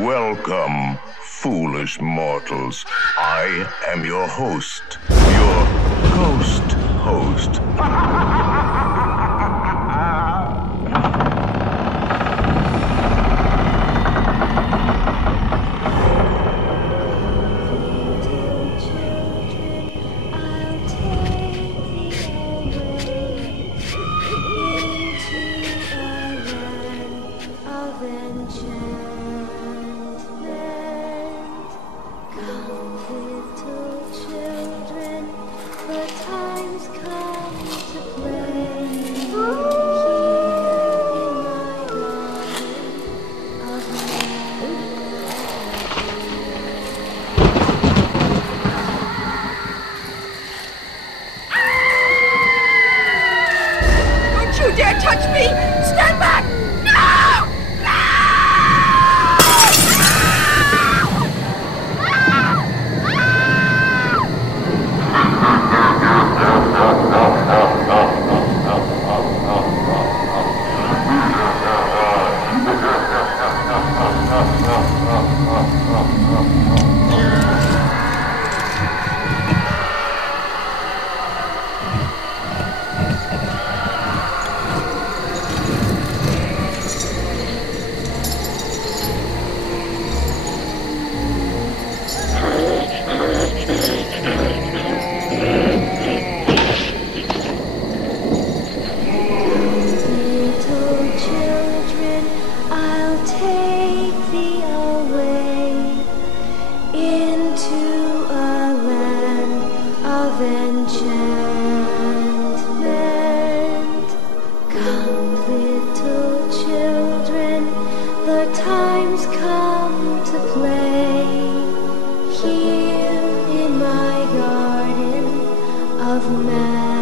Welcome, foolish mortals. I am your host, your ghost host. You dare touch me! Stand back! No! Enchantment. Come, little children, the time's come to play here in my garden of magic.